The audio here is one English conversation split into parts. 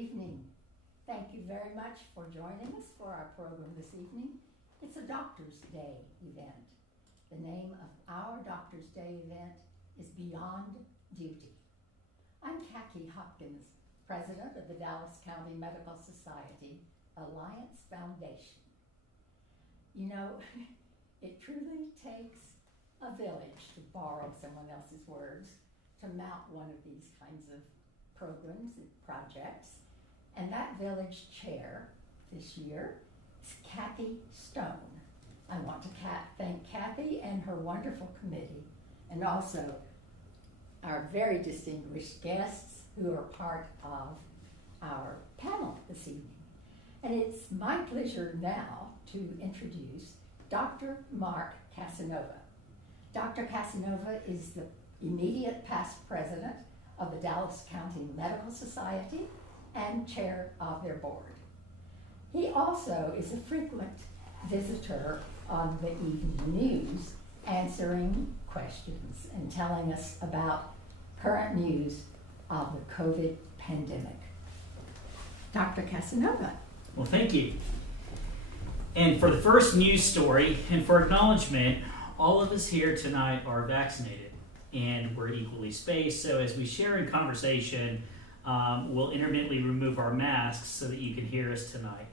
evening. Thank you very much for joining us for our program this evening. It's a Doctor's Day event. The name of our Doctor's Day event is Beyond Duty. I'm Kathy Hopkins, President of the Dallas County Medical Society Alliance Foundation. You know, it truly takes a village, to borrow someone else's words, to mount one of these kinds of programs and projects. And that village chair this year is Kathy Stone. I want to thank Kathy and her wonderful committee, and also our very distinguished guests who are part of our panel this evening. And it's my pleasure now to introduce Dr. Mark Casanova. Dr. Casanova is the immediate past president of the Dallas County Medical Society and chair of their board. He also is a frequent visitor on the evening news, answering questions and telling us about current news of the COVID pandemic. Dr. Casanova. Well, thank you. And for the first news story and for acknowledgement, all of us here tonight are vaccinated and we're equally spaced. So as we share in conversation, we'll intermittently remove our masks so that you can hear us tonight.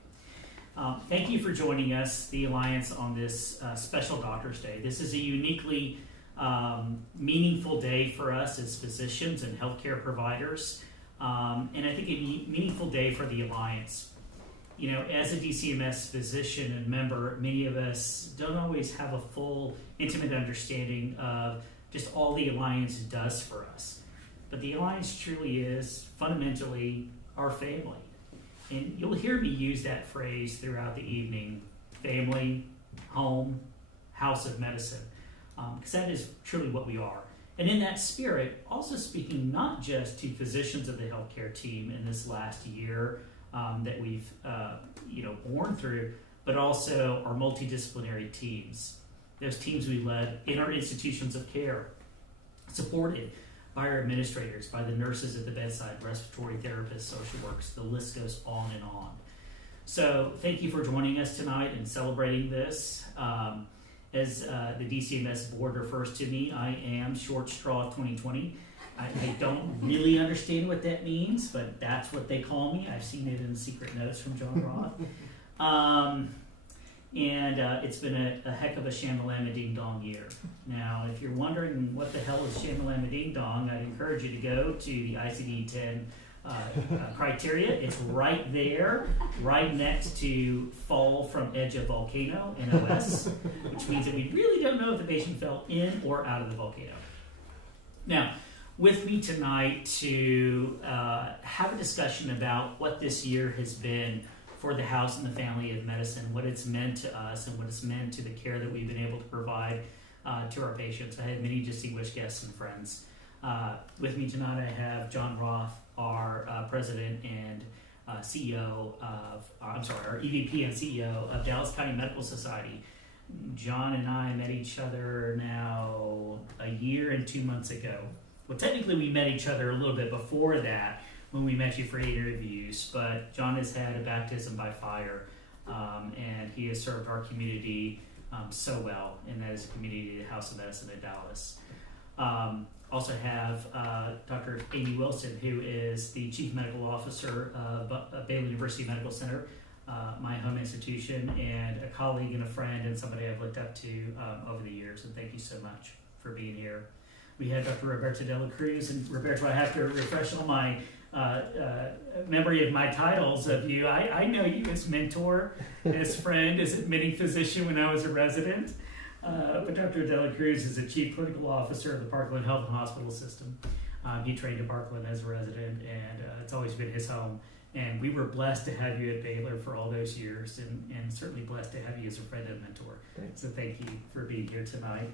Thank you for joining us, the Alliance, on this special Doctor's Day. This is a uniquely meaningful day for us as physicians and healthcare providers, and I think a meaningful day for the Alliance. You know, as a DCMS physician and member, many of us don't always have a full, intimate understanding of just all the Alliance does for us. But the Alliance truly is fundamentally our family. And you'll hear me use that phrase throughout the evening: family, home, house of medicine, because that is truly what we are. And in that spirit, also speaking not just to physicians of the healthcare team in this last year that we've borne through, but also our multidisciplinary teams, those teams we led in our institutions of care, supported by our administrators, by the nurses at the bedside, respiratory therapists, social workers, the list goes on and on. So thank you for joining us tonight and celebrating this. As the DCMS board refers to me, I am Short Straw 2020. I don't really understand what that means, but that's what they call me. I've seen it in the secret notes from John Roth. And it's been a heck of a Shamalama Ding Dong year. Now, if you're wondering what the hell is Shamalama Ding Dong, I'd encourage you to go to the ICD-10 criteria. It's right there, right next to fall from edge of volcano, NOS, which means that we really don't know if the patient fell in or out of the volcano. Now, with me tonight to have a discussion about what this year has been for the house and the family of medicine, what it's meant to us and what it's meant to the care that we've been able to provide to our patients. I have many distinguished guests and friends. With me tonight, I have John Roth, our president and CEO of, our EVP and CEO of Dallas County Medical Society. John and I met each other now a year and 2 months ago. Well, technically we met each other a little bit before that, when we met you for interviews, but John has had a baptism by fire, and he has served our community so well, and that is a community, the House of Medicine in Dallas. Also have Dr. Amy Wilson, who is the Chief Medical Officer of Baylor University Medical Center, my home institution, and a colleague and a friend and somebody I've looked up to over the years, and thank you so much for being here. We had Dr. Roberto de la Cruz, and Roberto, I have to refresh on my memory of my titles of you. I know you as mentor, as friend, as admitting physician when I was a resident, but Dr. de la Cruz is the Chief Clinical Officer of the Parkland Health and Hospital System. He trained at Parkland as a resident, and it's always been his home. And we were blessed to have you at Baylor for all those years, and certainly blessed to have you as a friend and mentor. Thanks. So thank you for being here tonight.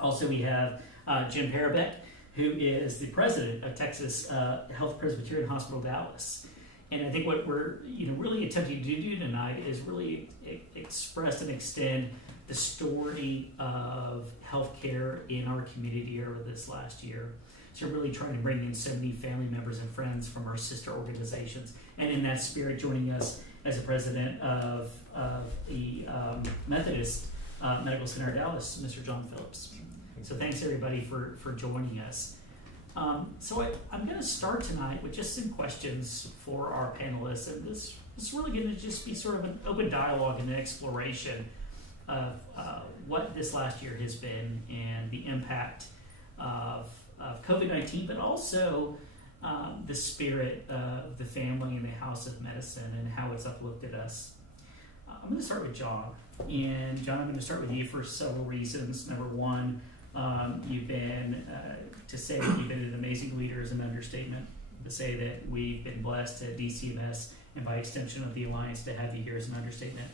Also, we have Jim Parabek, who is the president of Texas Health Presbyterian Hospital Dallas. And I think what we're really attempting to do tonight is really express and extend the story of healthcare in our community over this last year. to really try to bring in so many family members and friends from our sister organizations. And in that spirit, joining us as a president of the Methodist Medical Center of Dallas, Mr. John Phillips. So thanks everybody for joining us. So I'm going to start tonight with just some questions for our panelists, and this is really going to just be sort of an open dialogue and an exploration of what this last year has been and the impact of COVID-19, but also the spirit of the family and the House of Medicine and how it's uplifted us. I'm going to start with John. And John, I'm going to start with you for several reasons. Number one, you've been, to say that you've been an amazing leader is an understatement. To say that we've been blessed at DCMS and by extension of the Alliance to have you here is an understatement.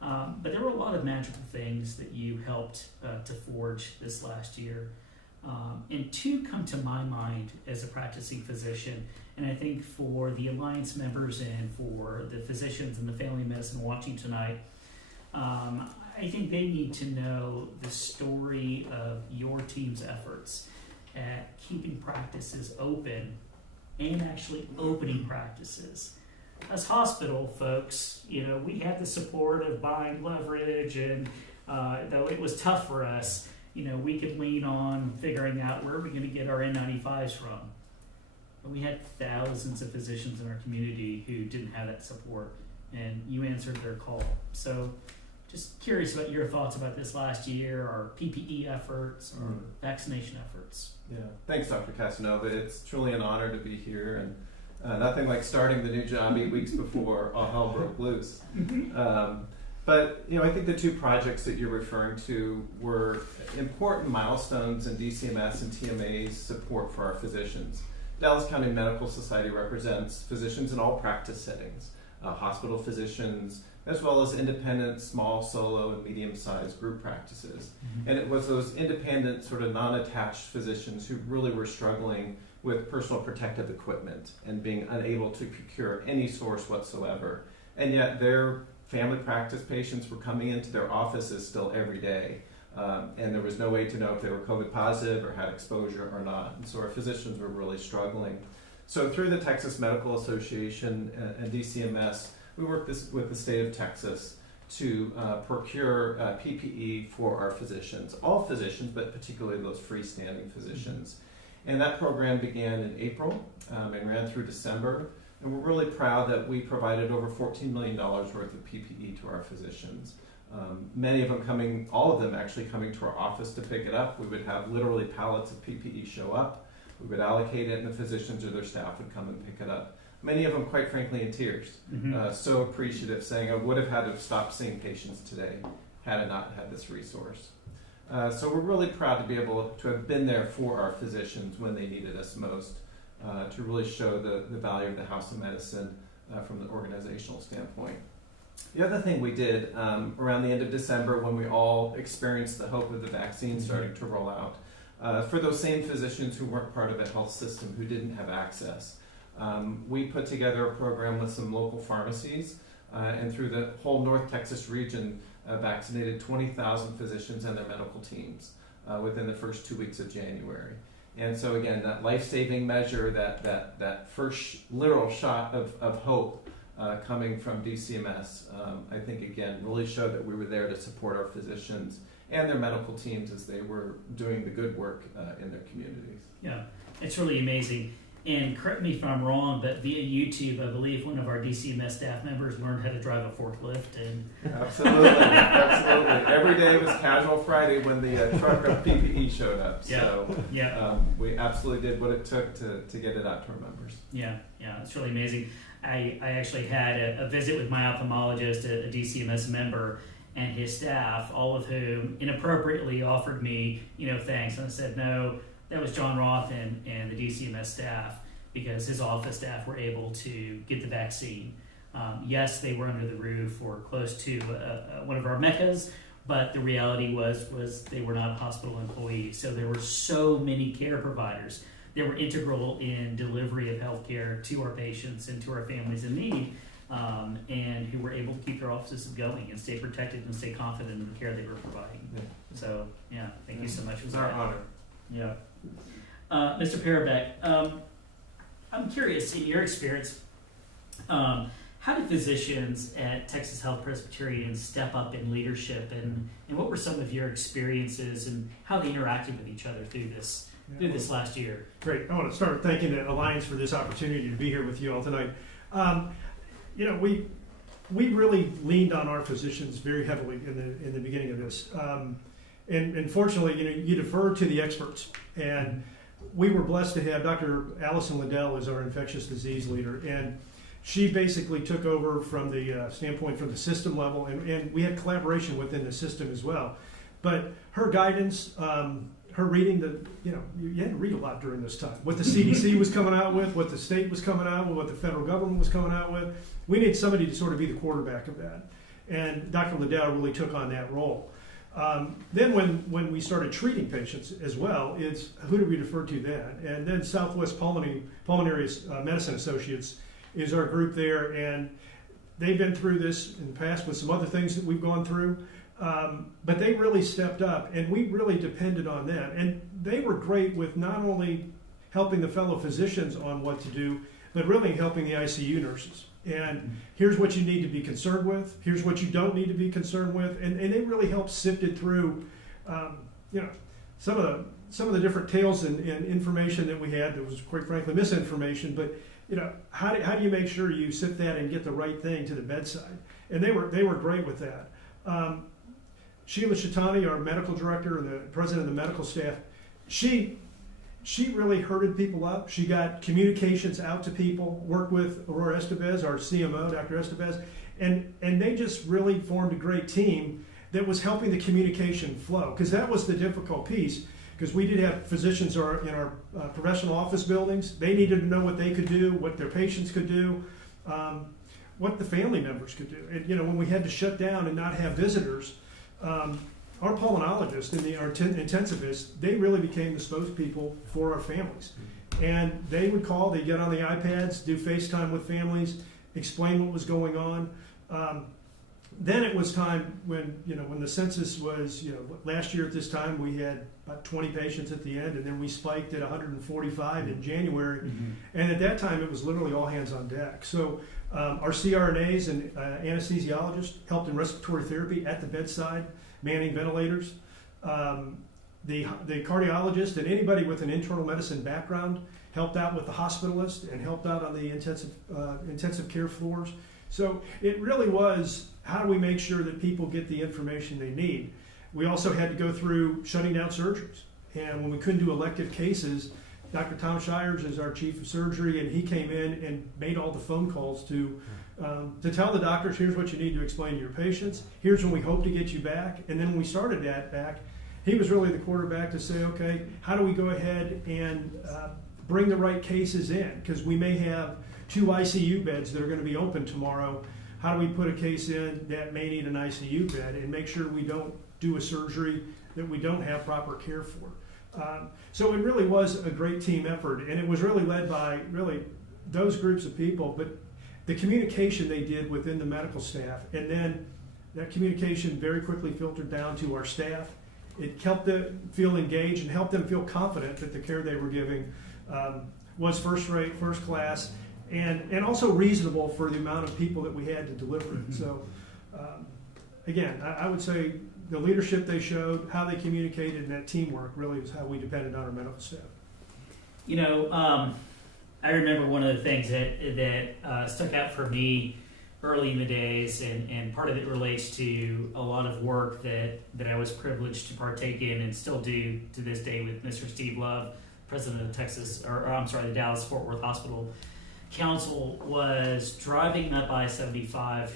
But there were a lot of magical things that you helped to forge this last year. And two come to my mind as a practicing physician, and I think for the Alliance members and for the physicians and the family medicine watching tonight, I think they need to know the story of your team's efforts at keeping practices open and actually opening practices. As hospital folks, we had the support of buying leverage, and though it was tough for us, we could lean on figuring out where are we going to get our N95s from. But we had thousands of physicians in our community who didn't have that support, and you answered their call. So just curious about your thoughts about this last year, our PPE efforts, or vaccination efforts. Yeah, thanks, Dr. Casanova. It's truly an honor to be here, and nothing like starting the new job 8 weeks before all hell broke loose. But I think the two projects that you're referring to were important milestones in DCMS and TMA's support for our physicians. Dallas County Medical Society represents physicians in all practice settings, hospital physicians, as well as independent, small, solo, and medium-sized group practices. Mm-hmm. And it was those independent, sort of non-attached physicians who really were struggling with personal protective equipment and being unable to procure any source whatsoever. And yet their family practice patients were coming into their offices still every day. And there was no way to know if they were COVID positive or had exposure or not. And so our physicians were really struggling. So through the Texas Medical Association and DCMS, we worked with the state of Texas to procure PPE for our physicians, all physicians, but particularly those freestanding physicians. And that program began in April and ran through December. And we're really proud that we provided over $14 million worth of PPE to our physicians. Many of them all of them actually coming to our office to pick it up. We would have literally pallets of PPE show up. We would allocate it, and the physicians or their staff would come and pick it up. Many of them, quite frankly, in tears. Mm-hmm. So appreciative, saying, I would have had to have stopped seeing patients today had I not had this resource. So we're really proud to be able to have been there for our physicians when they needed us most, to really show the value of the House of Medicine from the organizational standpoint. The other thing we did around the end of December, when we all experienced the hope of the vaccine starting to roll out, for those same physicians who weren't part of a health system, who didn't have access, we put together a program with some local pharmacies, and through the whole North Texas region, vaccinated 20,000 physicians and their medical teams within the first 2 weeks of January. And so again, that life-saving measure, that first literal shot of hope coming from DCMS, I think again really showed that we were there to support our physicians and their medical teams as they were doing the good work in their communities. Yeah, it's really amazing. And correct me if I'm wrong, but via YouTube, I believe one of our DCMS staff members learned how to drive a forklift. And absolutely, absolutely. Every day was Casual Friday when the truck of PPE showed up. So we absolutely did what it took to get it out to our members. Yeah, it's really amazing. I actually had a visit with my ophthalmologist, a DCMS member, and his staff, all of whom inappropriately offered me, thanks. And I said, no, that was John Roth and the DCMS staff, because his office staff were able to get the vaccine. Yes, they were under the roof or close to one of our meccas, but the reality was they were not hospital employees. So there were so many care providers that were integral in delivery of healthcare to our patients and to our families in need, and who were able to keep their offices going and stay protected and stay confident in the care they were providing. Yeah. So, thank you so much for that. It's our honor. Yeah. Mr. Parabeck, I'm curious, in your experience, how did physicians at Texas Health Presbyterian step up in leadership, and what were some of your experiences and how they interacted with each other through this last year? Great. I want to start thanking the Alliance for this opportunity to be here with you all tonight. We really leaned on our physicians very heavily in the beginning of this, and fortunately, you defer to the experts. And we were blessed to have Dr. Allison Liddell as our infectious disease leader, and she basically took over from the standpoint from the system level, and we had collaboration within the system as well. But her guidance, her reading, you had to read a lot during this time. What the CDC was coming out with, what the state was coming out with, what the federal government was coming out with. We needed somebody to sort of be the quarterback of that. And Dr. Liddell really took on that role. Then when we started treating patients as well, it's who do we defer to then? And then Southwest Pulmonary Medicine Associates is our group there, and they've been through this in the past with some other things that we've gone through. But they really stepped up, and we really depended on them. And they were great with not only helping the fellow physicians on what to do, but really helping the ICU nurses. And here's what you need to be concerned with. Here's what you don't need to be concerned with. And they really helped sift it through, some of the different tales and information that we had that was, quite frankly, misinformation. But how do you make sure you sift that and get the right thing to the bedside? And they were great with that. Sheila Shatani, our medical director and the president of the medical staff, she really herded people up. She got communications out to people, worked with Aurora Estevez, our CMO, Dr. Estevez, and they just really formed a great team that was helping the communication flow, because that was the difficult piece, because we did have physicians in our professional office buildings. They needed to know what they could do, what their patients could do, what the family members could do. And when we had to shut down and not have visitors, our pulmonologists and our intensivists, they really became the spokespeople for our families. And they would call, they'd get on the iPads, do FaceTime with families, explain what was going on. Then it was time when the census was, last year at this time we had about 20 patients at the end, and then we spiked at 145 in January. Mm-hmm. And at that time it was literally all hands on deck. So our CRNAs and anesthesiologists helped in respiratory therapy at the bedside, manning ventilators. The cardiologist and anybody with an internal medicine background helped out with the hospitalist and helped out on the intensive care floors. So it really was, how do we make sure that people get the information they need? We also had to go through shutting down surgeries. And when we couldn't do elective cases, Dr. Tom Shires is our chief of surgery, and he came in and made all the phone calls to tell the doctors, here's what you need to explain to your patients, here's when we hope to get you back. And then when we started that back, he was really the quarterback to say, okay, how do we go ahead and bring the right cases in? Because we may have 2 ICU beds that are going to be open tomorrow. How do we put a case in that may need an ICU bed and make sure we don't do a surgery that we don't have proper care for? So it really was a great team effort, and it was really led by really those groups of people, but the communication they did within the medical staff, and then that communication very quickly filtered down to our staff. It helped them feel engaged and helped them feel confident that the care they were giving was first rate, first class, and also reasonable for the amount of people that we had to deliver it. So again, I would say the leadership they showed, how they communicated, and that teamwork really is how we depended on our medical staff. I remember one of the things that stuck out for me early in the days, and part of it relates to a lot of work that I was privileged to partake in and still do to this day with Mr. Steve Love, president of the Dallas-Fort Worth Hospital Council, was driving up I-75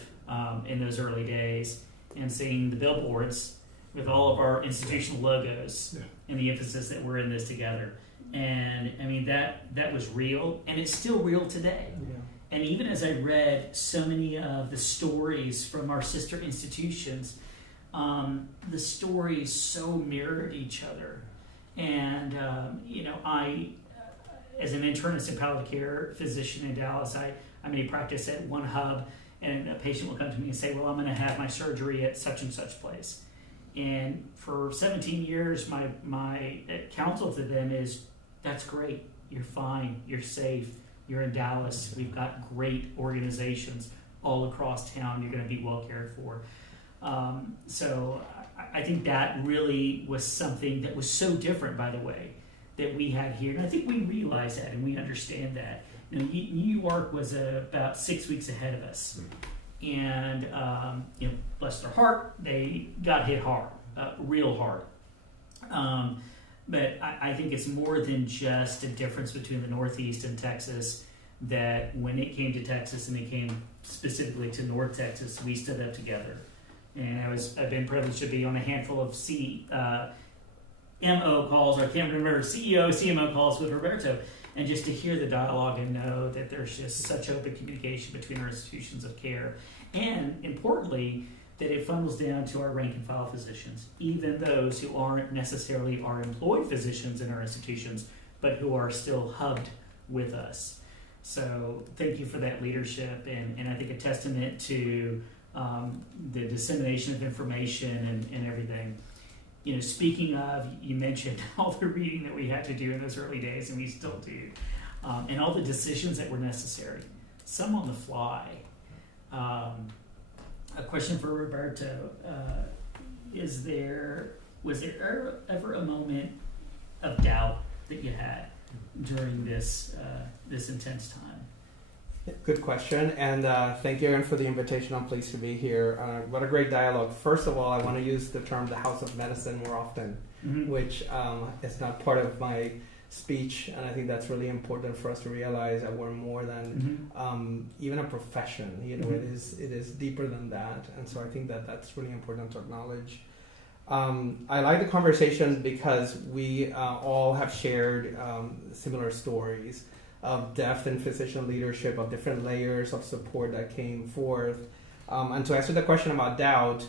in those early days and seeing the billboards with all of our institutional logos and the emphasis that we're in this together. And I mean, that was real, and it's still real today. Yeah. And even as I read so many of the stories from our sister institutions, the stories so mirrored each other. And, I, as an internist and palliative care physician in Dallas, I'm in a practice at one hub, and a patient will come to me and say, well, I'm going to have my surgery at such and such place. And for 17 years, my counsel to them is, That's great. You're fine. You're safe. You're in Dallas. We've got great organizations all across town. You're going to be well cared for. So I think that really was something that was so different, by the way, that we had here. And I think we realize that and we understand that. You know, New York was about 6 weeks ahead of us. And, you know, bless their heart, they got hit hard, real hard. But I think it's more than just a difference between the Northeast and Texas, that when it came to Texas and it came specifically to North Texas, we stood up together. And I've been privileged to be on a handful of MO calls, or I can't remember, CEO, CMO calls with Roberto, and just to hear the dialogue and know that there's just such open communication between our institutions of care. And importantly, that it funnels down to our rank and file physicians, even those who aren't necessarily our employed physicians in our institutions, but who are still hubbed with us. So thank you for that leadership, and I think a testament to the dissemination of information and everything. You know, speaking of, you mentioned all the reading that we had to do in those early days, and we still do, and all the decisions that were necessary, some on the fly. A question for Roberto: was there ever a moment of doubt that you had during this intense time? Good question, and thank you again for the invitation. I'm pleased to be here. What a great dialogue. First of all, I want to use the term the House of Medicine more often, which is not part of my speech, and I think that's really important for us to realize that we're more than even a profession. You know, it is deeper than that, and so I think that that's really important to acknowledge. I like the conversation because we all have shared similar stories of depth in physician leadership, of different layers of support that came forth. And to answer the question about doubt,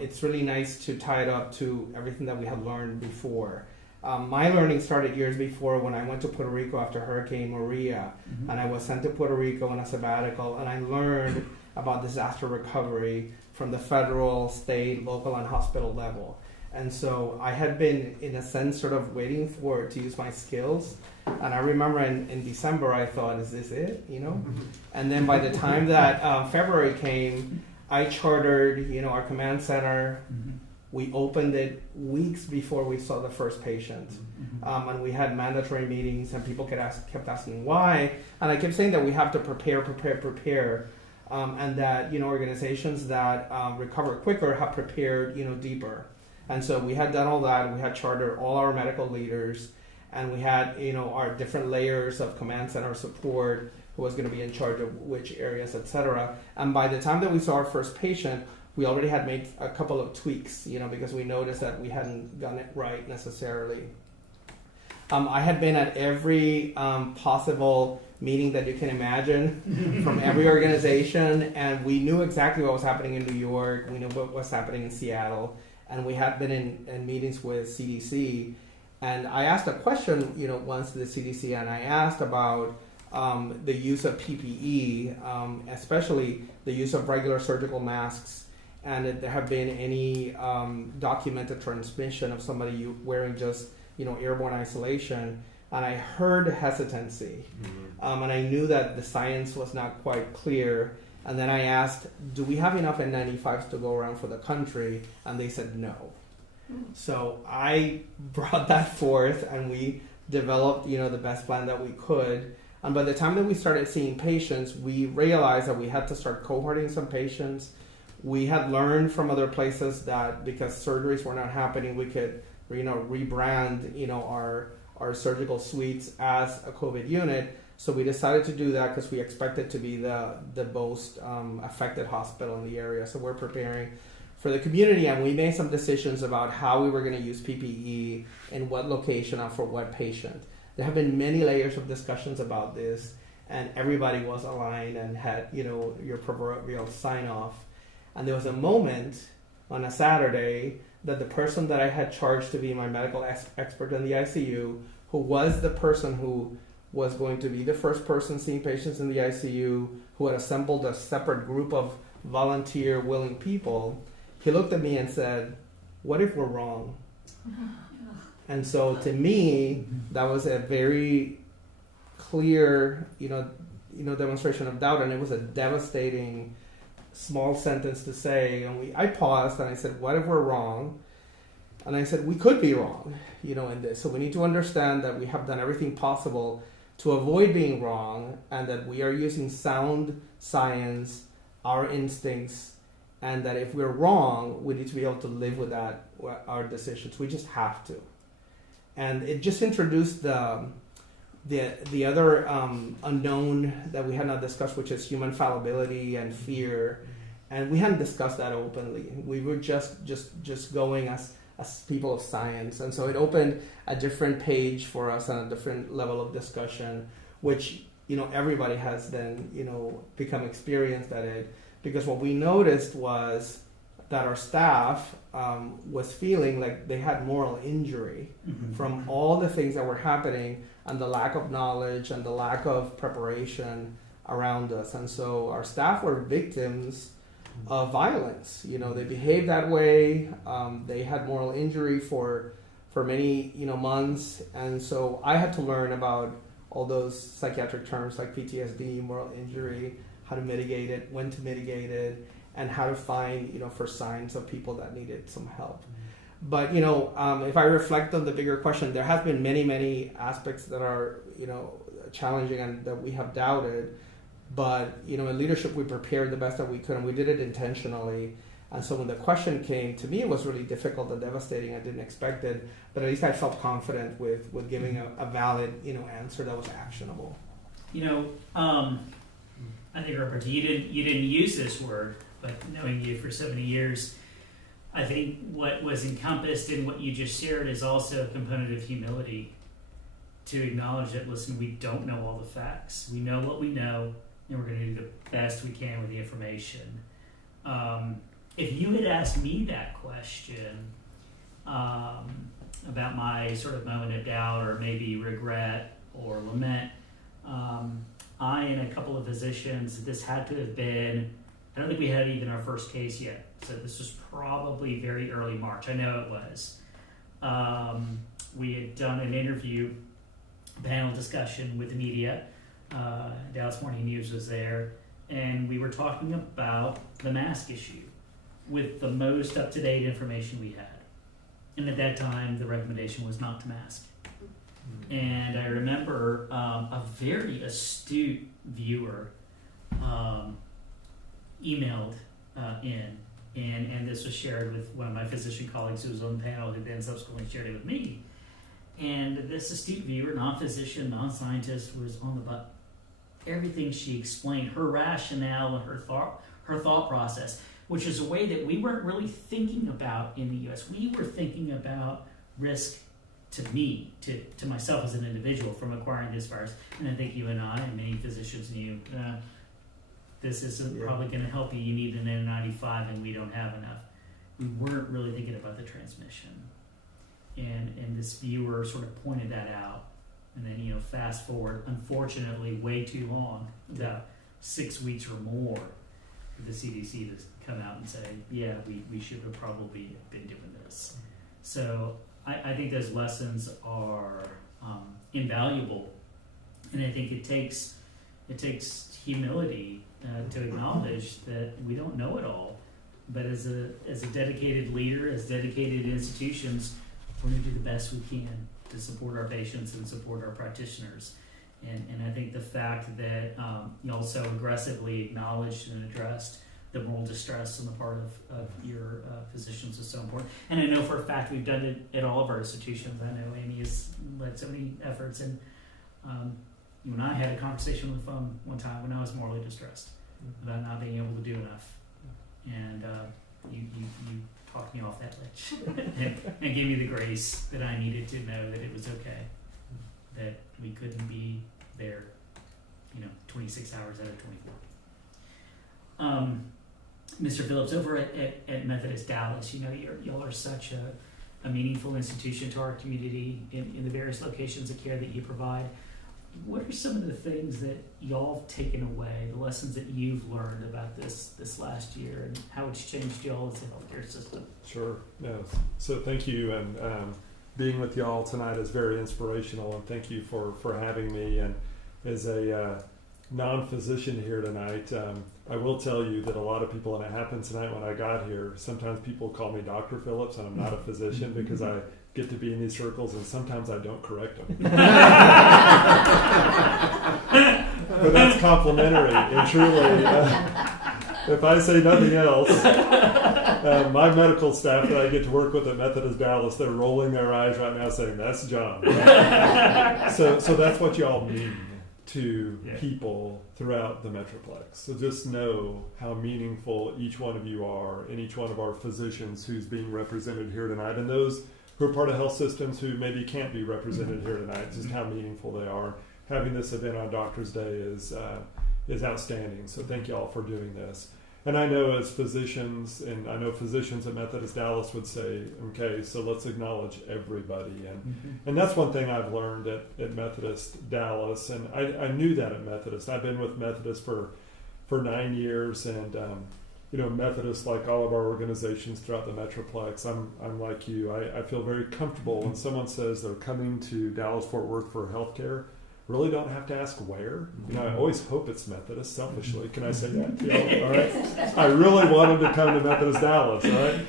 it's really nice to tie it up to everything that we had learned before. My learning started years before when I went to Puerto Rico after Hurricane Maria, and I was sent to Puerto Rico on a sabbatical, and I learned about disaster recovery from the federal, state, local, and hospital level. And so I had been, in a sense, sort of waiting to use my skills. And I remember in December, I thought, is this it? You know? And then by the time that February came, I chartered, our command center. We opened it weeks before we saw the first patient. And we had mandatory meetings, and people kept asking why. And I kept saying that we have to prepare. And that, organizations that recover quicker have prepared, deeper. And so we had done all that. We had chartered all our medical leaders, and we had, our different layers of command center support, who was going to be in charge of which areas, etc. And by the time that we saw our first patient, we already had made a couple of tweaks, because we noticed that we hadn't done it right necessarily. I had been at every possible meeting that you can imagine from every organization, and we knew exactly what was happening in New York. We knew what was happening in Seattle. And we had been in meetings with CDC, and I asked a question, once to the CDC, and I asked about the use of PPE, especially the use of regular surgical masks, and if there have been any documented transmission of somebody wearing just, airborne isolation. And I heard hesitancy, and I knew that the science was not quite clear. And then I asked, do we have enough N95s to go around for the country? And they said no. So I brought that forth, and we developed, the best plan that we could. And by the time that we started seeing patients, we realized that we had to start cohorting some patients. We had learned from other places that because surgeries were not happening, we could, rebrand, our surgical suites as a COVID unit. So we decided to do that because we expected to be the most affected hospital in the area. So we're preparing for the community, and we made some decisions about how we were going to use PPE in what location and for what patient. There have been many layers of discussions about this, and everybody was aligned and had, your proverbial sign off. And there was a moment on a Saturday that the person that I had charged to be my medical expert in the ICU, who was the person who was going to be the first person seeing patients in the ICU, who had assembled a separate group of volunteer willing people, he looked at me and said, "What if we're wrong?" And so to me, that was a very clear, demonstration of doubt, and it was a devastating small sentence to say. And I paused and I said, "What if we're wrong?" And I said, "We could be wrong, in this. So we need to understand that we have done everything possible to avoid being wrong, and that we are using sound science, our instincts, and that if we're wrong, we need to be able to live with that, our decisions. We just have to." And it just introduced the other unknown that we had not discussed, which is human fallibility and fear. And we hadn't discussed that openly. We were just going as people of science. And so it opened a different page for us and a different level of discussion, which, everybody has then, become experienced at it. Because what we noticed was that our staff was feeling like they had moral injury from all the things that were happening and the lack of knowledge and the lack of preparation around us. And so our staff were victims of violence. They behaved that way. They had moral injury for many, months. And so I had to learn about all those psychiatric terms like PTSD, moral injury, how to mitigate it, when to mitigate it, and how to find, for signs of people that needed some help. But, if I reflect on the bigger question, there have been many, many aspects that are, challenging and that we have doubted. But, in leadership, we prepared the best that we could, and we did it intentionally. And so when the question came, to me, it was really difficult and devastating. I didn't expect it, but at least I felt confident with giving a valid, answer that was actionable. I think, Roberto, you didn't use this word, but knowing you for so many years, I think what was encompassed in what you just shared is also a component of humility, to acknowledge that, listen, we don't know all the facts. We know what we know, and we're going to do the best we can with the information. If you had asked me that question about my sort of moment of doubt or maybe regret or lament, I and a couple of physicians, this had to have been, I don't think we had even our first case yet. So this was probably very early March. I know it was. We had done an interview, panel discussion with the media. Dallas Morning News was there. And we were talking about the mask issue with the most up-to-date information we had. And at that time, the recommendation was not to mask. And I remember a very astute viewer emailed in, and this was shared with one of my physician colleagues who was on the panel, who then subsequently shared it with me. And this astute viewer, non-physician, non-scientist, was on the button. Everything she explained, her rationale and her thought process, which is a way that we weren't really thinking about in the U.S. We were thinking about risk to me, to myself as an individual from acquiring this virus. And I think you and I and many physicians knew this isn't probably going to help you. You need an N95 and we don't have enough. We weren't really thinking about the transmission. And this viewer sort of pointed that out. And then, fast forward, unfortunately, way too long, about 6 weeks or more, for the CDC to come out and say, yeah, we should have probably been doing this. So I think those lessons are invaluable, and I think it takes humility to acknowledge that we don't know it all. But as a dedicated leader, as dedicated institutions, we're going to do the best we can to support our patients and support our practitioners. And I think the fact that you also aggressively acknowledged and addressed the moral distress on the part of your physicians is so important. And I know for a fact we've done it at all of our institutions. I know Amy has led so many efforts. And you and I had a conversation on the phone one time when I was morally distressed about not being able to do enough. And you talked me off that ledge and gave me the grace that I needed to know that it was okay, that we couldn't be there, 26 hours out of 24. Mr. Phillips, over at Methodist Dallas, y'all are such a meaningful institution to our community in the various locations of care that you provide. What are some of the things that y'all have taken away, the lessons that you've learned about this last year and how it's changed y'all as a healthcare system? Sure. Yes. So thank you. And being with y'all tonight is very inspirational, and thank you for having me. And as a non-physician here tonight, I will tell you that a lot of people, and it happened tonight when I got here, sometimes people call me Dr. Phillips, and I'm not a physician because I get to be in these circles, and sometimes I don't correct them. But that's complimentary, and truly, if I say nothing else, my medical staff that I get to work with at Methodist Dallas, they're rolling their eyes right now saying, that's John. Right? So that's what y'all mean to people throughout the Metroplex. So just know how meaningful each one of you are, and each one of our physicians who's being represented here tonight, and those who are part of health systems who maybe can't be represented here tonight, just how meaningful they are. Having this event on Doctor's Day is outstanding. So thank you all for doing this. And I know as physicians, and I know physicians at Methodist Dallas would say, okay, so let's acknowledge everybody. And that's one thing I've learned at Methodist Dallas. And I knew that at Methodist. I've been with Methodist for 9 years. And, Methodist, like all of our organizations throughout the Metroplex, I'm like you. I feel very comfortable when someone says they're coming to Dallas-Fort Worth for healthcare. Really don't have to ask where. I always hope it's Methodist, selfishly. Can I say that to y'all? All right. I really want them to come to Methodist Dallas, all right?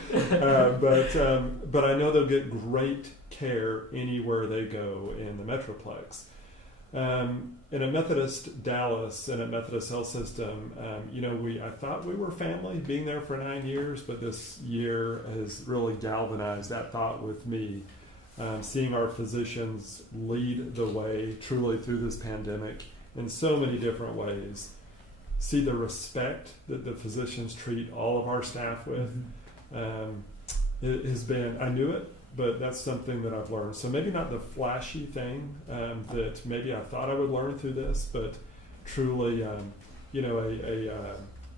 But I know they'll get great care anywhere they go in the Metroplex. And at Methodist Dallas and at Methodist Health System, I thought we were family being there for 9 years, but this year has really galvanized that thought with me. Seeing our physicians lead the way truly through this pandemic in so many different ways. See the respect that the physicians treat all of our staff with. It has been, I knew it, but that's something that I've learned. So maybe not the flashy thing that maybe I thought I would learn through this, but truly, a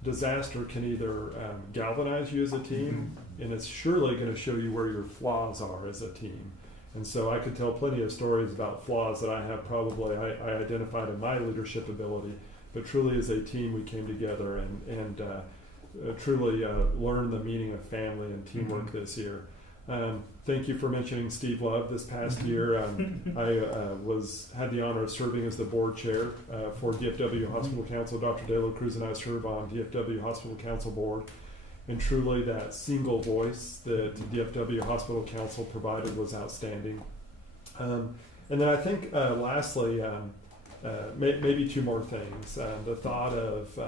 disaster can either galvanize you as a team, and it's surely going to show you where your flaws are as a team. And so I could tell plenty of stories about flaws that I have I identified in my leadership ability, but truly as a team we came together and truly learned the meaning of family and teamwork this year. Thank you for mentioning Steve Love. This past year, I had the honor of serving as the board chair for DFW Hospital Council. Dr. De La Cruz and I serve on DFW Hospital Council board. And truly that single voice that DFW Hospital Council provided was outstanding. And then I think lastly, maybe two more things. The thought of,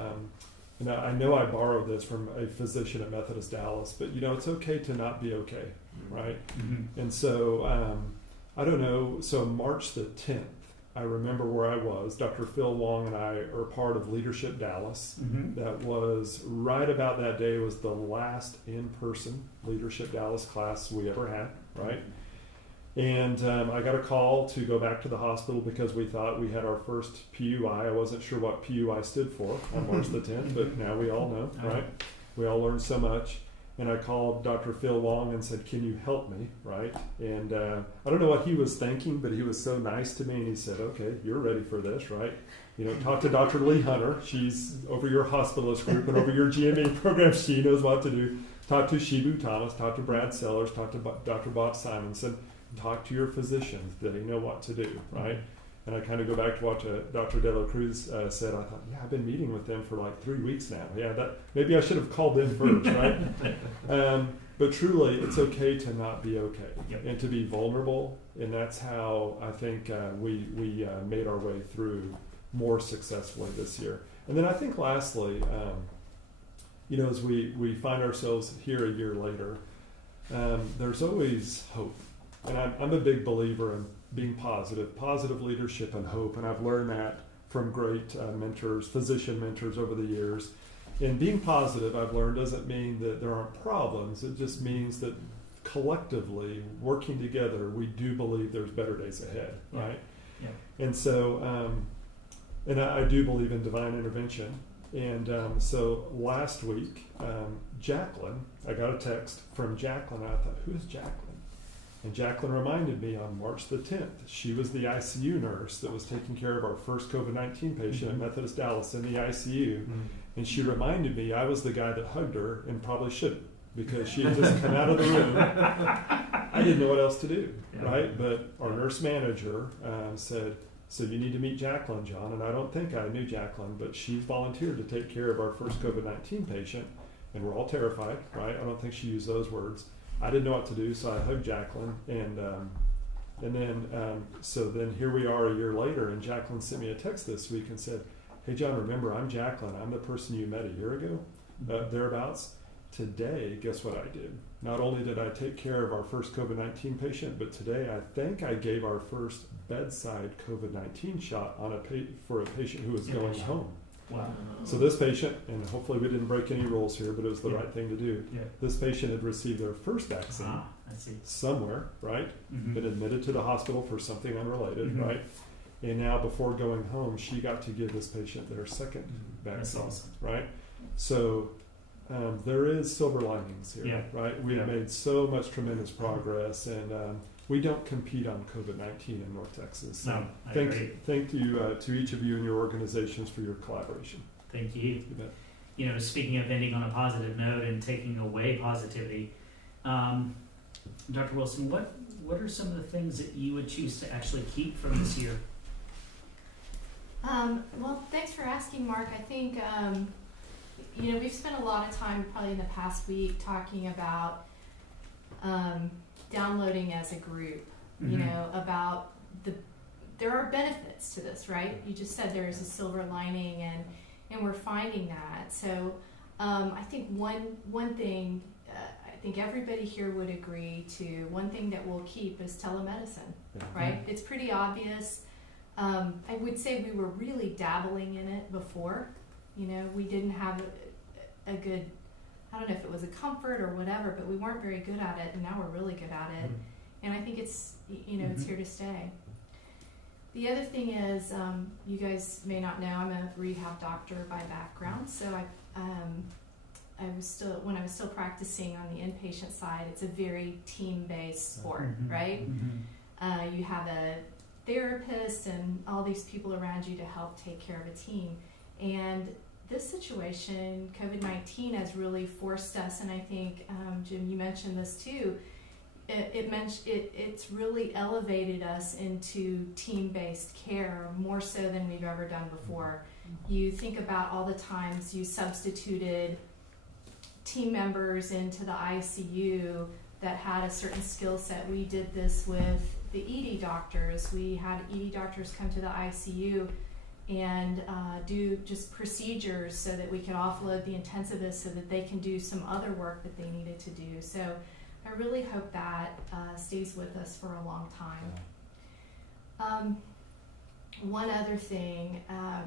I know I borrowed this from a physician at Methodist Dallas, but it's okay to not be okay, right? And so, I don't know, so March the 10th, I remember where I was. Dr. Phil Long and I are part of Leadership Dallas. That was right about that day. It was the last in-person Leadership Dallas class we ever had, right? And I got a call to go back to the hospital because we thought we had our first PUI. I wasn't sure what PUI stood for on March the 10th, but now we all know, right? We all learned so much. And I called Dr. Phil Long and said, can you help me, right? And I don't know what he was thinking, but he was so nice to me. And he said, okay, you're ready for this, right? Talk to Dr. Lee Hunter. She's over your hospitalist group and over your GME program. She knows what to do. Talk to Shibu Thomas. Talk to Brad Sellers. Talk to Dr. Bob Simonson. Talk to your physicians. They know what to do, right? And I kind of go back to what Dr. De La Cruz said. I thought, I've been meeting with them for like 3 weeks now. Maybe I should have called them first, right? But truly, it's okay to not be okay and to be vulnerable. And that's how I think we made our way through more successfully this year. And then I think lastly, as we find ourselves here a year later, there's always hope. And I'm a big believer in being positive leadership and hope. And I've learned that from great mentors, physician mentors over the years. And being positive, I've learned, doesn't mean that there aren't problems. It just means that collectively, working together, we do believe there's better days ahead, right? Yeah. And so, and I do believe in divine intervention. And so last week, Jacqueline, I got a text from Jacqueline. I thought, who is Jacqueline? And Jacqueline reminded me on March the 10th, she was the ICU nurse that was taking care of our first COVID-19 patient at Methodist Dallas in the ICU. And she reminded me I was the guy that hugged her and probably shouldn't because she had just come out of the room. I didn't know what else to do. right? But our nurse manager said, so you need to meet Jacqueline, John. And I don't think I knew Jacqueline, but she's volunteered to take care of our first COVID-19 patient. And we're all terrified, right? I don't think she used those words. I didn't know what to do, so I hugged Jacqueline. So then here we are a year later, and Jacqueline sent me a text this week and said, hey, John, remember, I'm Jacqueline. I'm the person you met a year ago, thereabouts. Today, guess what I did? Not only did I take care of our first COVID-19 patient, but today I think I gave our first bedside COVID-19 shot on for a patient who was going home. Wow. So this patient, and hopefully we didn't break any rules here, but it was the right thing to do. Yeah. This patient had received their first vaccine I see. somewhere, right? Mm-hmm. Been admitted to the hospital for something unrelated, Mhm. right? And now before going home, she got to give this patient their second That's vaccine, awesome. right? So there is silver linings here, Yeah. right? We've Yeah. made so much tremendous progress, and we don't compete on COVID-19 in North Texas. No, I Thank agree. you to each of you and your organizations for your collaboration. Thank you. You bet. You know, speaking of ending on a positive note and taking away positivity, Dr. Wilson, what are some of the things that you would choose to actually keep from this year? Well, thanks for asking, Mark. I think, we've spent a lot of time probably in the past week talking about downloading as a group, about there are benefits to this, right? You just said there is a silver lining, and we're finding that. So I think one thing, I think everybody here would agree to, one thing that we'll keep is telemedicine, right? It's pretty obvious. I would say we were really dabbling in it before. We didn't have a good, I don't know if it was a comfort or whatever, but we weren't very good at it, and now we're really good at it. And I think it's, it's here to stay. The other thing is, you guys may not know, I'm a rehab doctor by background, so when I was still practicing on the inpatient side, it's a very team-based sport, right? You have a therapist and all these people around you to help take care of a team. And this situation, COVID-19, has really forced us, and I think, Jim, you mentioned this too, it's really elevated us into team-based care more so than we've ever done before. You think about all the times you substituted team members into the ICU that had a certain skill set. We did this with the ED doctors. We had ED doctors come to the ICU and do just procedures so that we could offload the intensivists so that they can do some other work that they needed to do. So I really hope that stays with us for a long time. One other thing, I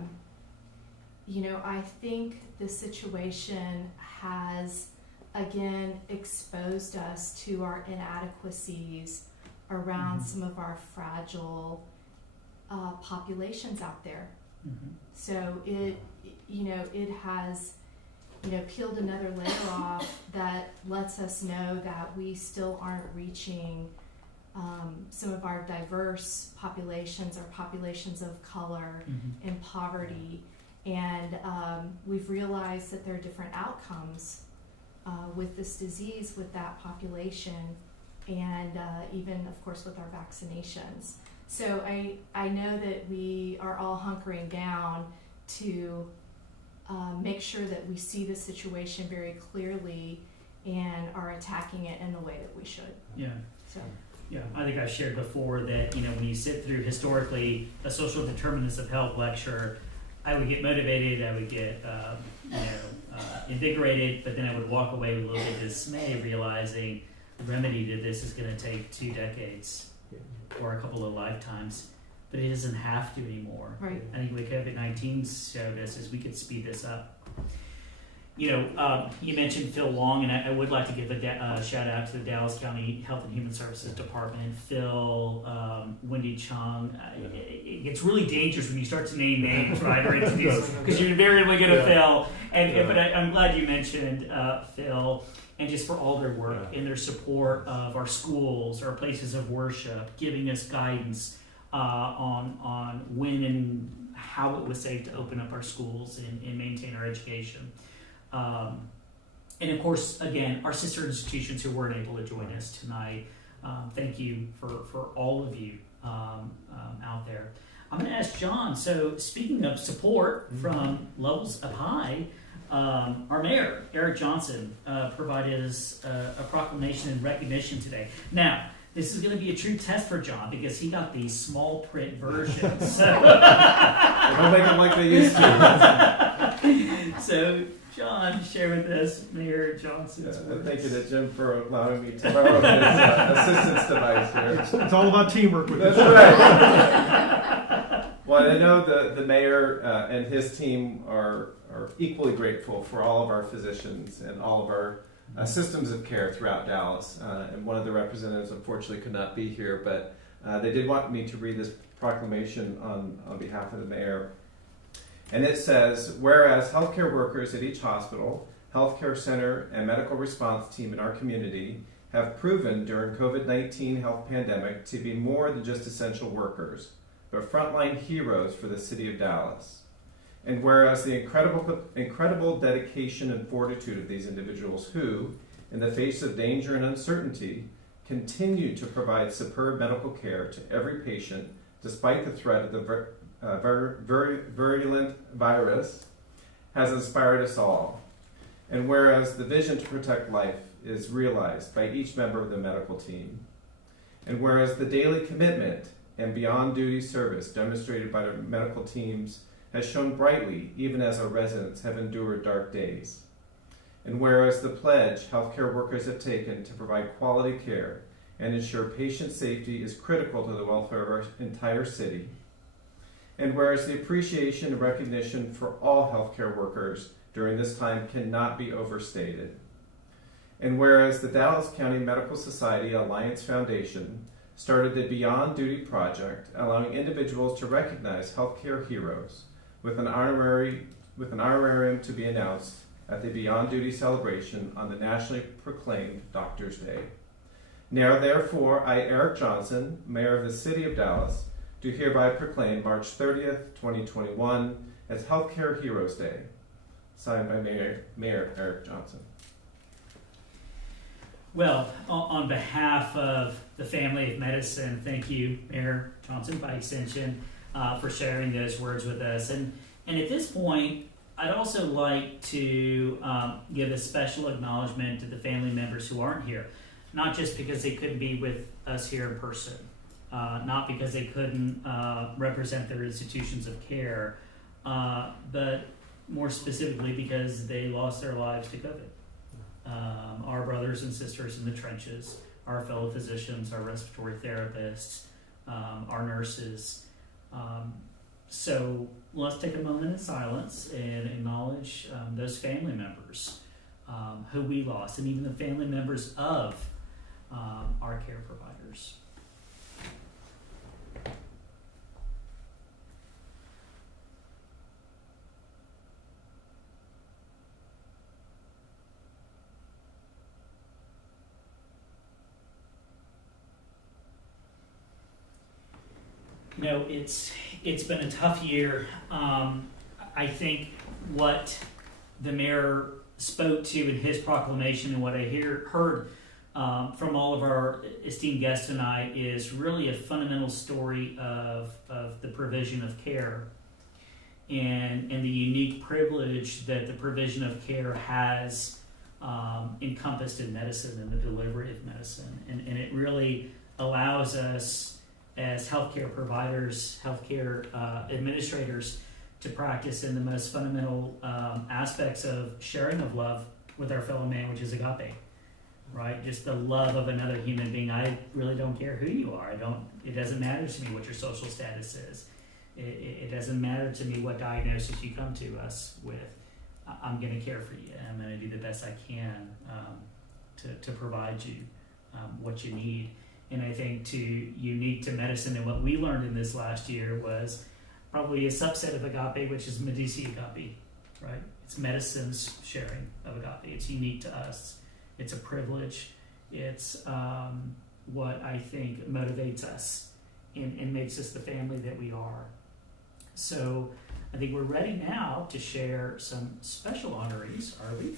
think this situation has, again, exposed us to our inadequacies around some of our fragile populations out there. So it has, peeled another layer off that lets us know that we still aren't reaching some of our diverse populations, our populations of color and poverty. And we've realized that there are different outcomes with this disease, with that population, and even, of course, with our vaccinations. So I know that we are all hunkering down to make sure that we see the situation very clearly and are attacking it in the way that we should. Yeah. So. Yeah, I think I shared before that, when you sit through historically a social determinants of health lecture, I would get motivated, I would get, invigorated, but then I would walk away with a little bit of dismay, realizing the remedy to this is going to take 2 decades or a couple of lifetimes, but it doesn't have to anymore. Right. I think what COVID-19 showed us is we could speed this up. You mentioned Phil Long, and I would like to give a shout out to the Dallas County Health and Human Services Department. Phil, Wendy Chung. It gets really dangerous when you start to name names, right, or introduce, because you're invariably going to Phil. But I'm glad you mentioned Phil, and just for all their work and their support of our schools, our places of worship, giving us guidance on when and how it was safe to open up our schools and maintain our education. And of course, again, our sister institutions who weren't able to join us tonight. Thank you for all of you out there. I'm going to ask John. So, speaking of support from levels up high, our mayor, Eric Johnson, provided us a proclamation in recognition today. Now, this is going to be a true test for John because he got the small print version. So Don't make them like they used to. So, John, share with us Mayor Johnson's words. Thank you to Jim for allowing me to borrow his assistance device here. It's all about teamwork with That's this. right. Well, I know the mayor and his team are equally grateful for all of our physicians and all of our systems of care throughout Dallas. And one of the representatives unfortunately could not be here, but they did want me to read this proclamation on behalf of the mayor. And it says, whereas healthcare workers at each hospital, healthcare center, and medical response team in our community have proven during COVID-19 health pandemic to be more than just essential workers, but frontline heroes for the city of Dallas. And whereas the incredible dedication and fortitude of these individuals who, in the face of danger and uncertainty, continue to provide superb medical care to every patient despite the threat of the virulent virus, has inspired us all. And whereas the vision to protect life is realized by each member of the medical team, and whereas the daily commitment and beyond duty service demonstrated by the medical teams has shone brightly even as our residents have endured dark days, and whereas the pledge healthcare workers have taken to provide quality care and ensure patient safety is critical to the welfare of our entire city, and whereas the appreciation and recognition for all healthcare workers during this time cannot be overstated, and whereas the Dallas County Medical Society Alliance Foundation started the Beyond Duty Project, allowing individuals to recognize healthcare heroes with an honorarium to be announced at the Beyond Duty celebration on the nationally proclaimed Doctors' Day. Now, therefore, I, Eric Johnson, Mayor of the City of Dallas, do hereby proclaim March 30th, 2021 as Healthcare Heroes Day. Signed by Mayor Eric Johnson. Well, on behalf of the family of medicine, thank you, Mayor Johnson, by extension, for sharing those words with us. And at this point, I'd also like to give a special acknowledgement to the family members who aren't here, not just because they couldn't be with us here in person, not because they couldn't represent their institutions of care, but more specifically because they lost their lives to COVID. Our brothers and sisters in the trenches, our fellow physicians, our respiratory therapists, our nurses. So let's take a moment of silence and acknowledge those family members who we lost, and even the family members of our care providers. You know, it's been a tough year. I think what the mayor spoke to in his proclamation and what I heard from all of our esteemed guests tonight is really a fundamental story of the provision of care and the unique privilege that the provision of care has encompassed in medicine and the delivery of medicine. And it really allows us as healthcare providers, healthcare administrators, to practice in the most fundamental aspects of sharing of love with our fellow man, which is agape, right? Just the love of another human being. I really don't care who you are. It doesn't matter to me what your social status is. It doesn't matter to me what diagnosis you come to us with. I'm going to care for you. I'm going to do the best I can to provide you what you need. And I think unique to medicine and what we learned in this last year was probably a subset of agape, which is Medici agape, right? It's medicine's sharing of agape. It's unique to us. It's a privilege. It's what I think motivates us and makes us the family that we are. So I think we're ready now to share some special honorees, are we?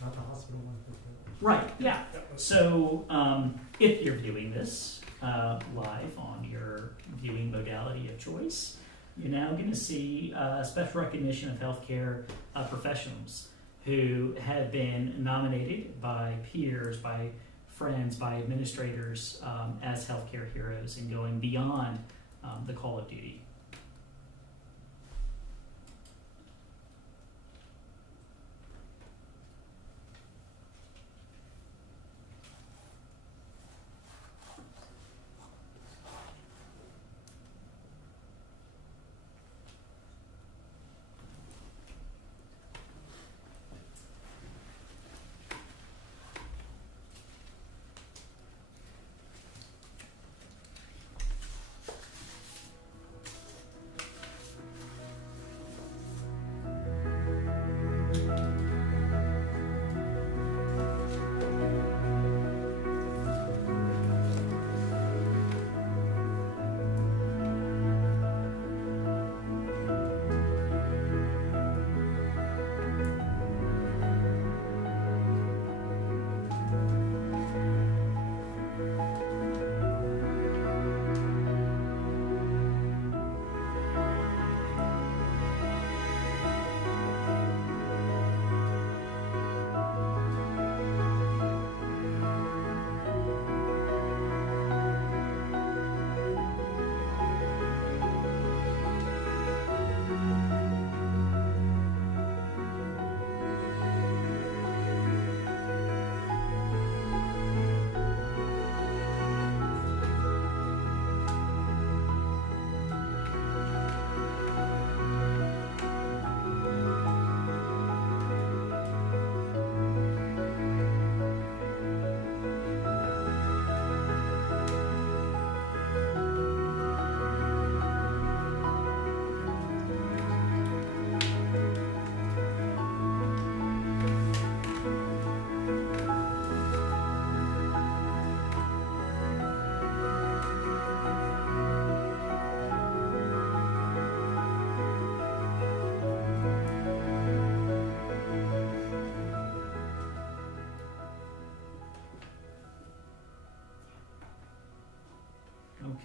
Not the hospital one. Right, yeah. So if you're viewing this live on your viewing modality of choice, you're now going to see a special recognition of healthcare professionals who have been nominated by peers, by friends, by administrators as healthcare heroes and going beyond the call of duty.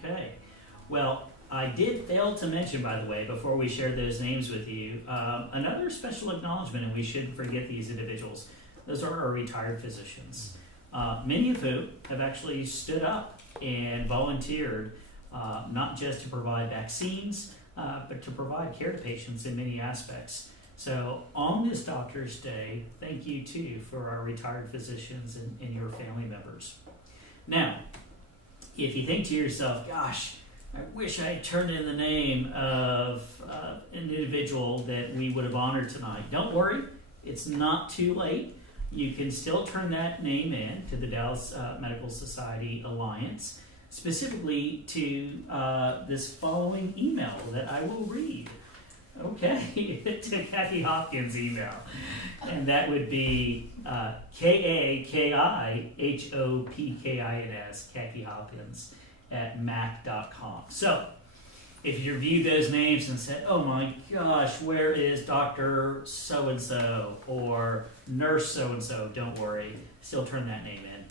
Okay. Well, I did fail to mention, by the way, before we shared those names with you, another special acknowledgement, and we shouldn't forget these individuals. Those are our retired physicians, many of whom have actually stood up and volunteered, not just to provide vaccines, but to provide care to patients in many aspects. So on this Doctor's Day, thank you too for our retired physicians and your family members. Now, if you think to yourself, gosh, I wish I had turned in the name of an individual that we would have honored tonight. Don't worry, it's not too late. You can still turn that name in to the Dallas Medical Society Alliance, specifically to this following email that I will read. Okay, to Kathy Hopkins' email. And that would be KAKIHOPKINS, Kathy Hopkins, at mac.com. So, if you reviewed those names and said, oh my gosh, where is Dr. So-and-so or Nurse So-and-so, don't worry, still turn that name in.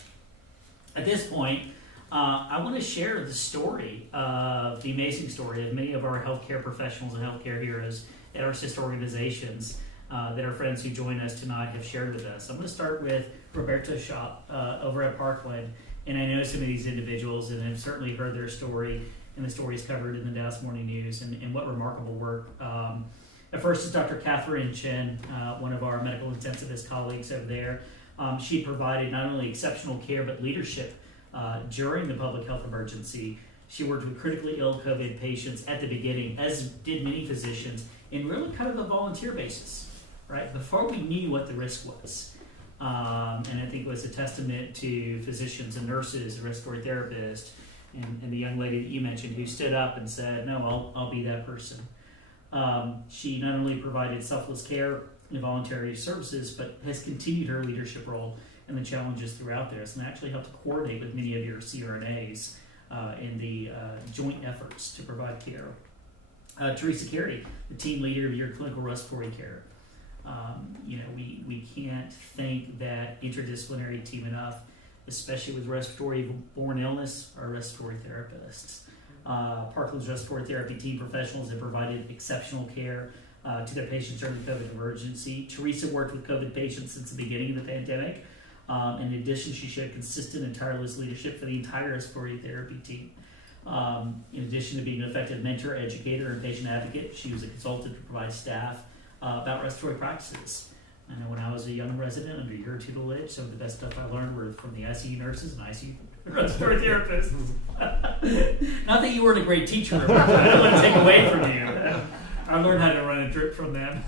At this point, I want to share the story of the amazing story of many of our healthcare professionals and healthcare heroes at our sister organizations that our friends who join us tonight have shared with us. I'm going to start with Roberta Shop over at Parkland, and I know some of these individuals and have certainly heard their story and the stories covered in the Dallas Morning News, and what remarkable work. At first is Dr. Catherine Chen, one of our medical intensivist colleagues over there. She provided not only exceptional care but leadership during the public health emergency. She worked with critically ill COVID patients at the beginning, as did many physicians, in really kind of a volunteer basis, right? Before we knew what the risk was. And I think it was a testament to physicians and nurses, respiratory therapists, and the young lady that you mentioned who stood up and said, no, I'll be that person. She not only provided selfless care and voluntary services, but has continued her leadership role and the challenges throughout this, and actually helped to coordinate with many of your CRNAs in the joint efforts to provide care. Teresa Carey, the team leader of your clinical respiratory care. We can't thank that interdisciplinary team enough, especially with respiratory-borne illness, our respiratory therapists. Parkland's respiratory therapy team professionals have provided exceptional care to their patients during the COVID emergency. Teresa worked with COVID patients since the beginning of the pandemic. In addition, she showed consistent and tireless leadership for the entire respiratory therapy team. In addition to being an effective mentor, educator, and patient advocate, she was a consultant to provide staff about respiratory practices. I know when I was a young resident under your tutelage, some of the best stuff I learned were from the ICU nurses and ICU respiratory therapists. Not that you weren't a great teacher, I don't want to take away from you. I learned how to run a drip from them.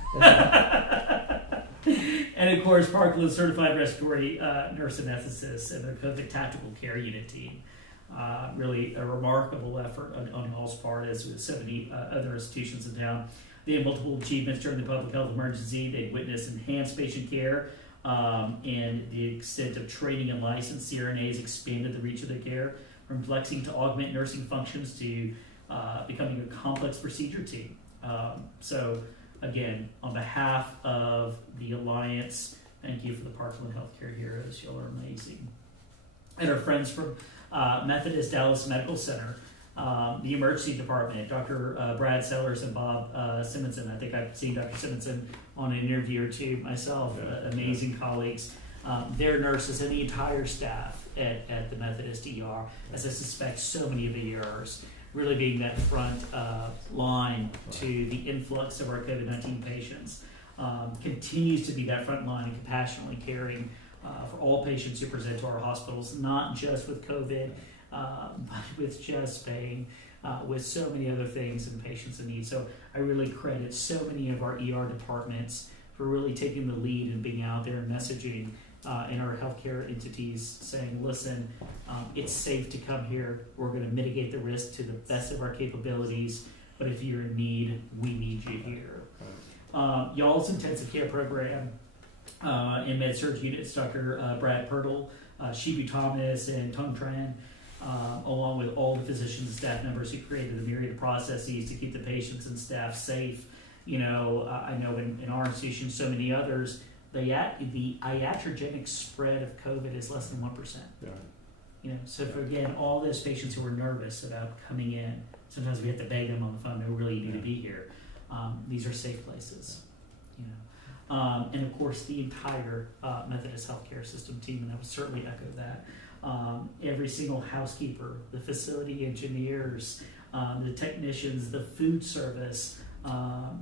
And of course, Parkland certified respiratory nurse anesthetist and their COVID tactical care unit team. Really a remarkable effort on y'all's part, as with 70 other institutions in town. They had multiple achievements during the public health emergency. They witnessed enhanced patient care, and the extent of training and license. CRNAs expanded the reach of their care from flexing to augment nursing functions to becoming a complex procedure team. So again, on behalf of the Alliance, thank you for the Parkland Healthcare Heroes. Y'all are amazing. And our friends from Methodist Dallas Medical Center, the emergency department, Dr. Brad Sellers and Bob Simonson. I think I've seen Dr. Simonson on an interview or two myself. Amazing colleagues. Their nurses and the entire staff at the Methodist ER, as I suspect so many of the ERs, really being that front line to the influx of our COVID-19 patients, continues to be that front line and compassionately caring for all patients who present to our hospitals, not just with COVID, but with chest pain, with so many other things and patients in need. So I really credit so many of our ER departments for really taking the lead and being out there and messaging in our healthcare entities, saying, listen, it's safe to come here. We're going to mitigate the risk to the best of our capabilities, but if you're in need, we need you here. Y'all's intensive care program in med-surg units, Dr. Brad Pirtle, Shibu Thomas, and Tung Tran, along with all the physicians and staff members who created a myriad of processes to keep the patients and staff safe. I know in our institution, so many others, the iatrogenic spread of COVID is less than 1%. Yeah. So for, again, all those patients who are nervous about coming in, sometimes we have to beg them on the phone, no, really, you need to be here. These are safe places, and of course the entire Methodist healthcare system team, and I would certainly echo that. Every single housekeeper, the facility engineers, the technicians, the food service,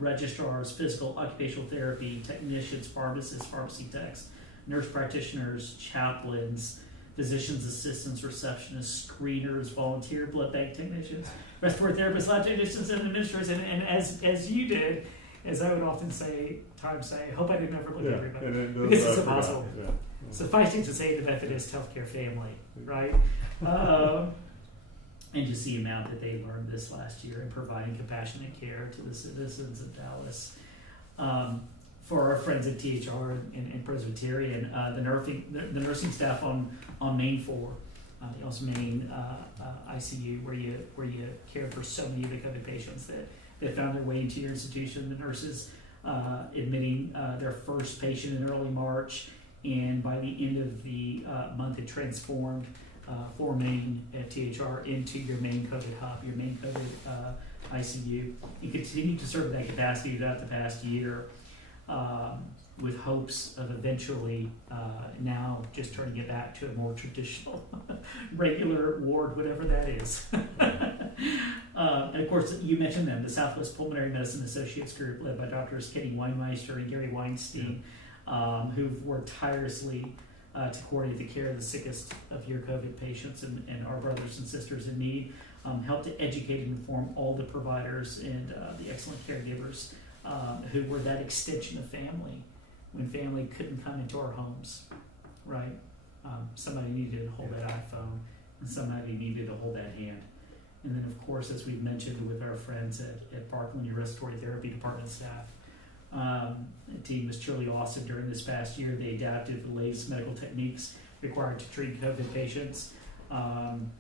registrars, physical, occupational therapy, technicians, pharmacists, pharmacy techs, nurse practitioners, chaplains, physicians assistants, receptionists, screeners, volunteer blood bank technicians, respiratory therapists, lab technicians, and administrators, and as you did, as I would often say, hope I didn't overlook everybody, because it's impossible. Yeah. Suffice it to say, the Methodist healthcare family, right? And just the amount that they learned this last year in providing compassionate care to the citizens of Dallas. For our friends at THR and Presbyterian, the nursing staff on Main 4, also Main ICU, where you cared for so many of the COVID patients that found their way into your institution. The nurses admitting their first patient in early March, and by the end of the month, it transformed for Main at THR into your main COVID hub, your main COVID ICU. You continue to serve that capacity throughout the past year, with hopes of eventually now just turning it back to a more traditional regular ward, whatever that is. And of course, you mentioned them, the Southwest Pulmonary Medicine Associates Group, led by Drs. Kenny Weinmeister and Gary Weinstein, who've worked tirelessly to coordinate the care of the sickest of your COVID patients and our brothers and sisters in need, help to educate and inform all the providers and the excellent caregivers who were that extension of family when family couldn't come into our homes, right? Somebody needed to hold that iPhone, and somebody needed to hold that hand. And then, of course, as we've mentioned with our friends at Parkland, your respiratory therapy department staff, the team was truly awesome during this past year. They adapted the latest medical techniques required to treat COVID patients.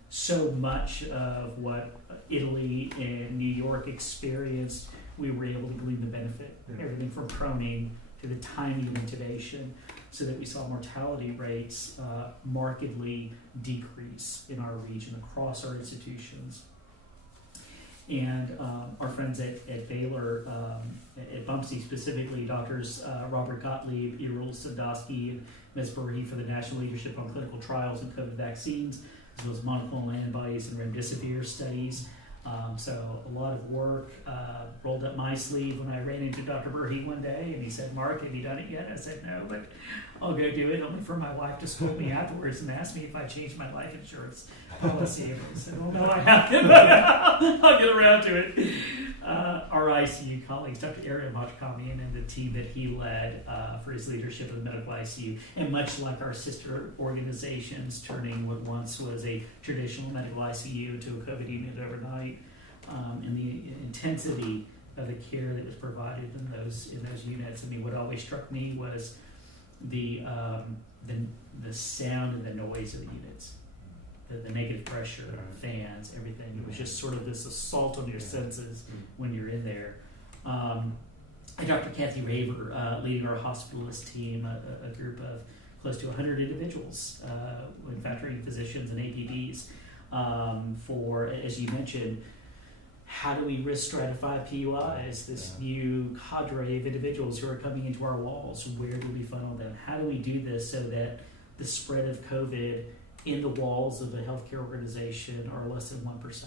So much of what Italy and New York experienced, we were able to glean the benefit. Everything from proning to the timing of intubation, so that we saw mortality rates markedly decrease in our region across our institutions. And our friends at Baylor, at Bumpsy specifically, doctors Robert Gottlieb, Errol Sadowski, and Ms. Burhi for the National Leadership on Clinical Trials and COVID Vaccines, as well as monoclonal antibodies and remdesivir studies. So a lot of work rolled up my sleeve when I ran into Dr. Burhi one day, and he said, "Mark, have you done it yet?" I said, "No, but I'll go do it," only for my wife to scold me afterwards and ask me if I changed my life insurance policy. And I said, "Well, no, I haven't, but I'll get around to it." Our ICU colleagues, Dr. Ariel Machkamian and the team that he led for his leadership of the medical ICU, and much like our sister organizations, turning what once was a traditional medical ICU into a COVID unit overnight, and the intensity of the care that was provided in those units. I mean, what always struck me was the sound and the noise of the units. The negative pressure, fans, everything. It was just sort of this assault on your senses when you're in there. And Dr. Kathy Raver, leading our hospitalist team, a group of close to 100 individuals, when factoring physicians and APPs, for, as you mentioned, how do we risk stratify PUIs, this new cadre of individuals who are coming into our walls? Where do we funnel them? How do we do this so that the spread of COVID in the walls of a healthcare organization are less than 1%,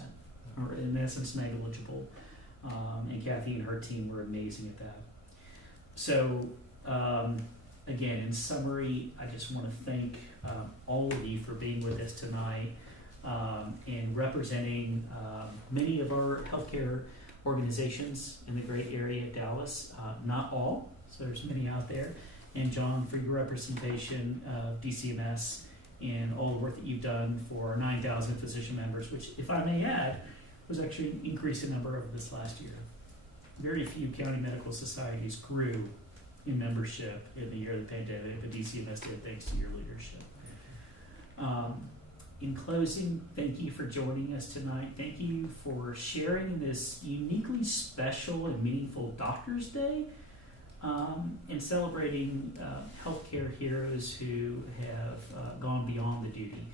or in essence negligible? And Kathy and her team were amazing at that. So again, in summary, I just want to thank all of you for being with us tonight and representing many of our healthcare organizations in the great area of Dallas. Not all, so there's many out there. And John, for your representation of DCMS and all the work that you've done for 9,000 physician members, which, if I may add, was actually an increase in number over this last year. Very few county medical societies grew in membership in the year of the pandemic, but DCMS did, thanks to your leadership. In closing, thank you for joining us tonight. Thank you for sharing this uniquely special and meaningful Doctors' Day, and celebrating healthcare heroes who have gone beyond the duty.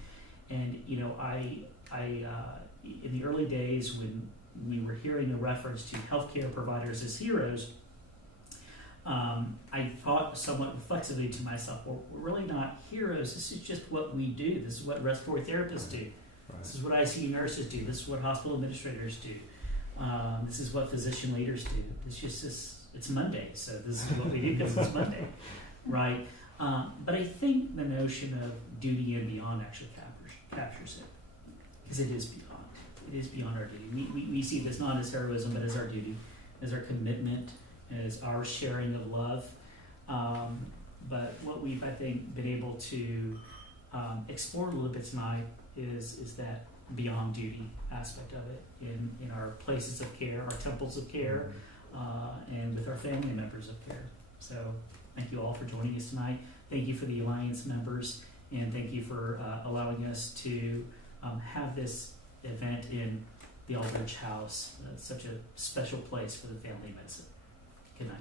And you know, I in the early days when we were hearing a reference to healthcare providers as heroes, I thought somewhat reflexively to myself, well, we're really not heroes. This is just what we do. This is what respiratory therapists do. Right. This is what ICU nurses do. This is what hospital administrators do. This is what physician leaders do. It's Monday, so this is what we do because it's Monday, right? But I think the notion of duty and beyond actually captures it, because it is beyond. It is beyond our duty. We see this not as heroism, but as our duty, as our commitment, as our sharing of love. But what we've, I think, been able to explore a little bit tonight is that beyond duty aspect of it in our places of care, our temples of care, and with our family members of care. So thank you all for joining us tonight. Thank you for the Alliance members, and thank you for allowing us to have this event in the Aldrich House, such a special place for the family medicine. Good night.